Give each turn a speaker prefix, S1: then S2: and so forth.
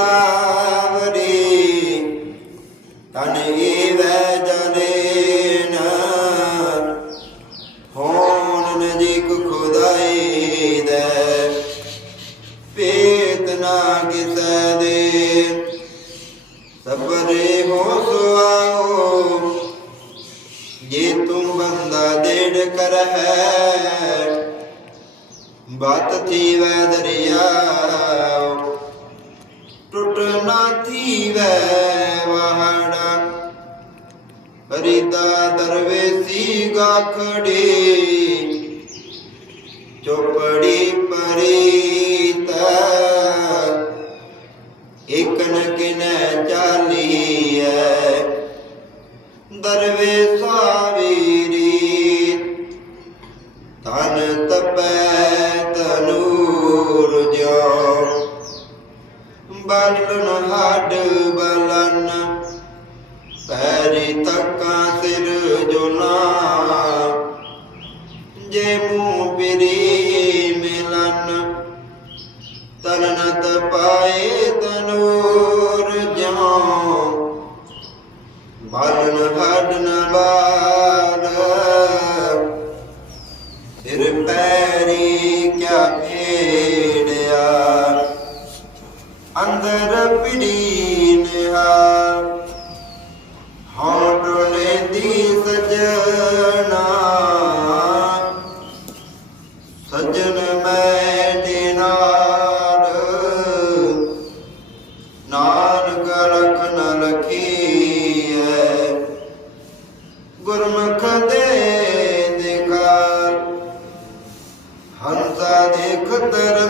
S1: ਸਾਵਰੀ। ਤਨ ਈਵੈ ਜਨੇਨ ਹੋਣ ਨਜੀਕ ਖੁਦਾਈ ਦੇ। ਪੇਤ ਨਾ ਕਿਸੈ ਦੇ। ਸਬਰੇ ਹੋ ਸੁਆਓ। ਜੇ ਤੂੰ ਬੰਦਾ ਦੇੜ ਕਰ ਹੈ ਬਤ ਥੀ ਵੈ ਦਰਿਆ ਟੁੱਟ ਨਾ ਥੀ ਵਹੜਾ ਹਰੀਦਾ ਦਰਵੇਸੀ ਗਾਖੜੀ, ਚੋਪੜੀ ਪਰੀਤ। ਇਕਨ ਕਿਨੈ ਚਾਲੀਐ, ਦਰਵੇ ਸਾਵੀਰੀ। ਤਨ ਤਪੈ ਤਨੂਰ ਬਲਨ ਹੱਡ ਬਲਨ। ਪੈਰੀ ਤੱਕਾਂ ਸਿਰ ਜੁਨਾ ਜੇ ਮੂੰਹ ਪਿਰੀ ਮਿਲਨ ਤਨ ਤਪਾਏ ਤਨੂਰ ਜਿਉ। ਬਾਲਨ ਹੱਡ ਨ ਬਾਲ, ਸਿਰ ਪੈਰੀ ਗੁਰਮੁਖ ਦੇ ਦਿਖਾਰ ਹੰਸਾ ਦੇਖ ਤਰ